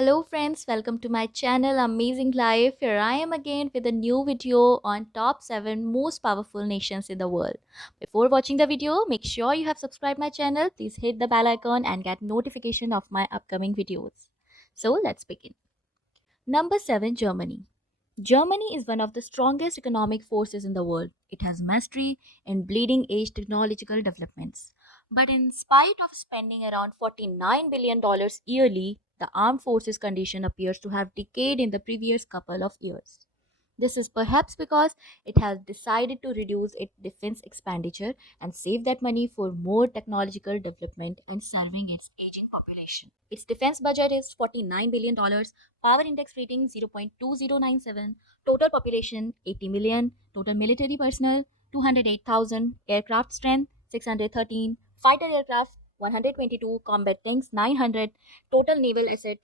Hello friends, welcome to my channel Amazing Life. Here I am again with a new video on top 7 most powerful nations in the world. Before watching the video, make sure you have subscribed my channel. Please hit the bell icon and get notification of my upcoming videos. So let's begin. Number 7, Germany. Germany is one of the strongest economic forces in the world. It has mastery in bleeding edge technological developments. But in spite of spending around $49 billion yearly, the armed forces condition appears to have decayed in the previous couple of years. This is perhaps because it has decided to reduce its defense expenditure and save that money for more technological development and serving its aging population. Its defense budget is $49 billion, power index rating 0.2097, total population 80 million, total military personnel 208,000, aircraft strength 613, fighter aircraft 122, combat tanks 900, total naval asset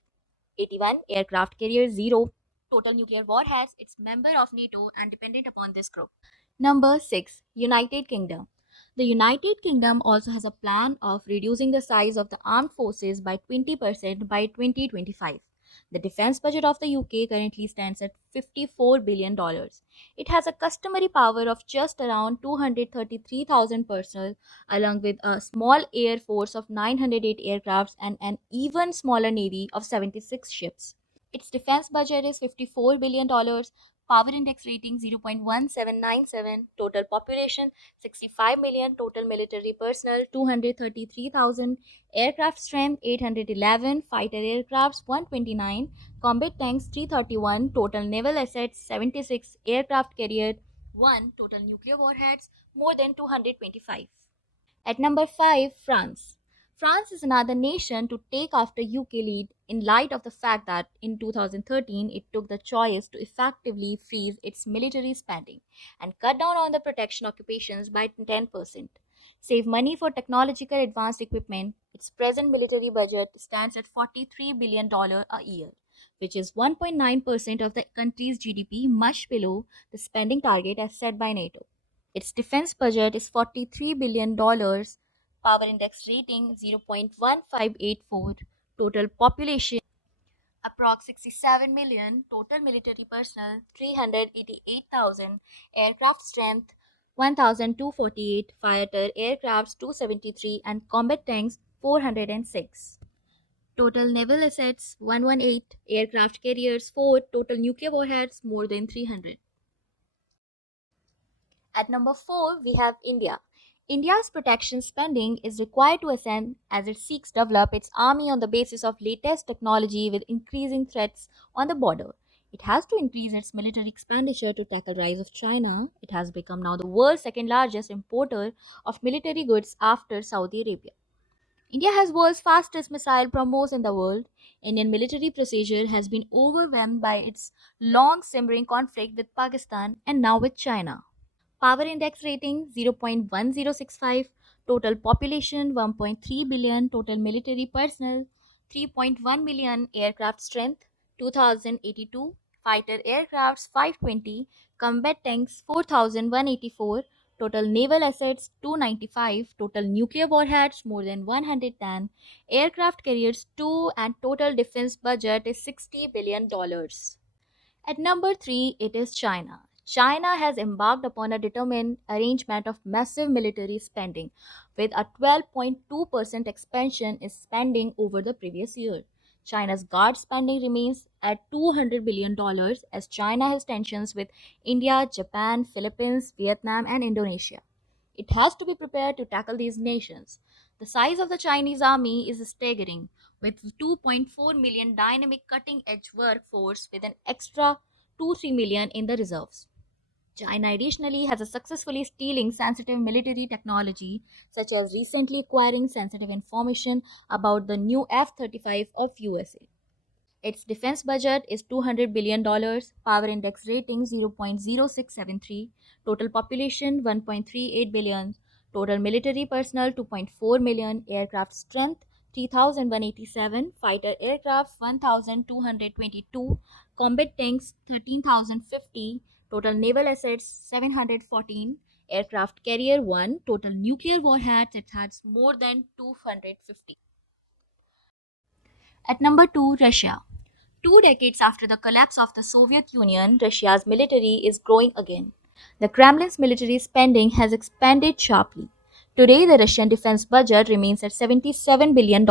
81, aircraft carrier 0, total nuclear warheads, its member of NATO and dependent upon this group. Number 6, United Kingdom. The United Kingdom also has a plan of reducing the size of the armed forces by 20% by 2025. The defense budget of the UK currently stands at $54 billion. It has a customary power of just around 233,000 personnel, along with a small air force of 908 aircrafts and an even smaller navy of 76 ships. Its defense budget is $54 billion, power index rating 0.1797, total population 65 million, total military personnel 233,000, aircraft strength 811, fighter aircrafts 129, combat tanks 331, total naval assets 76, aircraft carrier 1, total nuclear warheads more than 225. At number 5, France. France is another nation to take after UK lead in light of the fact that in 2013 it took the choice to effectively freeze its military spending and cut down on the protection occupations by 10%. Save money for technological advanced equipment, its present military budget stands at $43 billion a year, which is 1.9% of the country's GDP, much below the spending target as set by NATO. Its defense budget is $43 billion, power index rating 0.1584, total population approx 67 million, total military personnel 388,000, aircraft strength 1,248, fighter aircrafts 273, and combat tanks 406. Total naval assets 118, aircraft carriers 4, total nuclear warheads more than 300. At number 4, we have India. India's protection spending is required to ascend as it seeks to develop its army on the basis of latest technology with increasing threats on the border. It has to increase its military expenditure to tackle rise of China. It has become now the world's second largest importer of military goods after Saudi Arabia. India has world's fastest missile promos in the world. Indian military procedure has been overwhelmed by its long simmering conflict with Pakistan and now with China. Power index rating 0.1065, total population 1.3 billion, total military personnel 3.1 million, aircraft strength 2082, fighter aircrafts 520, combat tanks 4184, total naval assets 295, total nuclear warheads more than 110, aircraft carriers 2, and total defense budget is $60 billion. At number 3, it is China. China has embarked upon a determined arrangement of massive military spending, with a 12.2% expansion in spending over the previous year. China's guard spending remains at $200 billion as China has tensions with India, Japan, Philippines, Vietnam, and Indonesia. It has to be prepared to tackle these nations. The size of the Chinese army is staggering, with 2.4 million dynamic cutting edge workforce with an extra 2-3 million in the reserves. China additionally has a successfully stealing sensitive military technology, such as recently acquiring sensitive information about the new F-35 of USA. Its defense budget is $200 billion, power index rating 0.0673, total population 1.38 billion, total military personnel 2.4 million, aircraft strength 3,187, fighter aircraft 1,222, combat tanks 13,050, total naval assets 714, aircraft carrier 1, total nuclear warheads it has more than 250. At number 2, Russia. 2 decades after the collapse of the Soviet Union, Russia's military is growing again. The Kremlin's military spending has expanded sharply. Today, the Russian defense budget remains at $77 billion.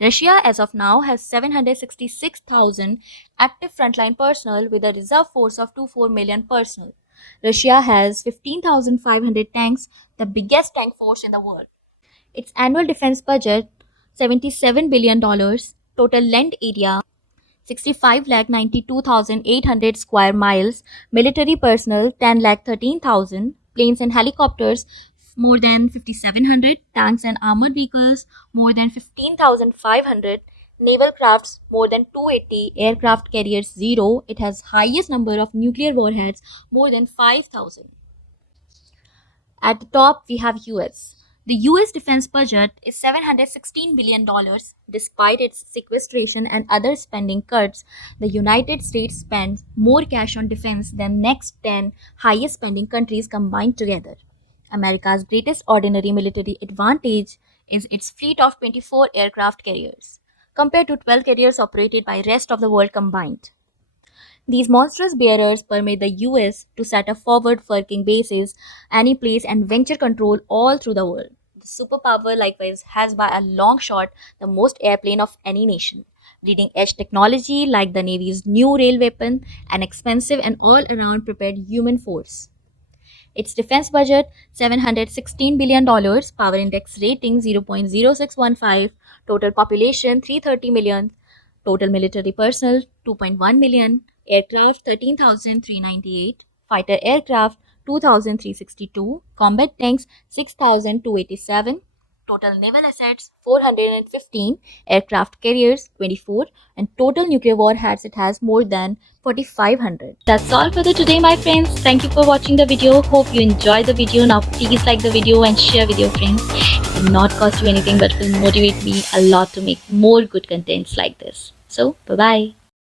Russia, as of now, has 766,000 active frontline personnel with a reserve force of 24 million personnel. Russia has 15,500 tanks, the biggest tank force in the world. Its annual defense budget $77 billion, total land area 65 lakh 92,800 square miles, military personnel 10 lakh 13,000, planes and helicopters more than 5,700, tanks and armored vehicles more than 15,500, naval crafts more than 280, aircraft carriers 0. It has highest number of nuclear warheads more than 5,000. At the top, we have US. The US defense budget is $716 billion. Despite its sequestration and other spending cuts, the United States spends more cash on defense than next 10 highest spending countries combined together. America's greatest ordinary military advantage is its fleet of 24 aircraft carriers, compared to 12 carriers operated by rest of the world combined. These monstrous bearers permit the US to set up forward working bases any place and venture control all through the world. The superpower likewise has by a long shot the most airplane of any nation. Leading edge technology like the Navy's new rail weapon, an expensive and all around prepared human force. Its defense budget $716 billion, power index rating 0.0615, total population 330 million, total military personnel 2.1 million, aircraft 13,398, fighter aircraft 2,362, combat tanks 6,287, total naval assets 415, aircraft carriers 24, and total nuclear warheads it has more than 4,500. That's all for the today, my friends. Thank you for watching the video. Hope you enjoyed the video. Now please like the video and share with your friends. It will not cost you anything but will motivate me a lot to make more good contents like this. So bye bye.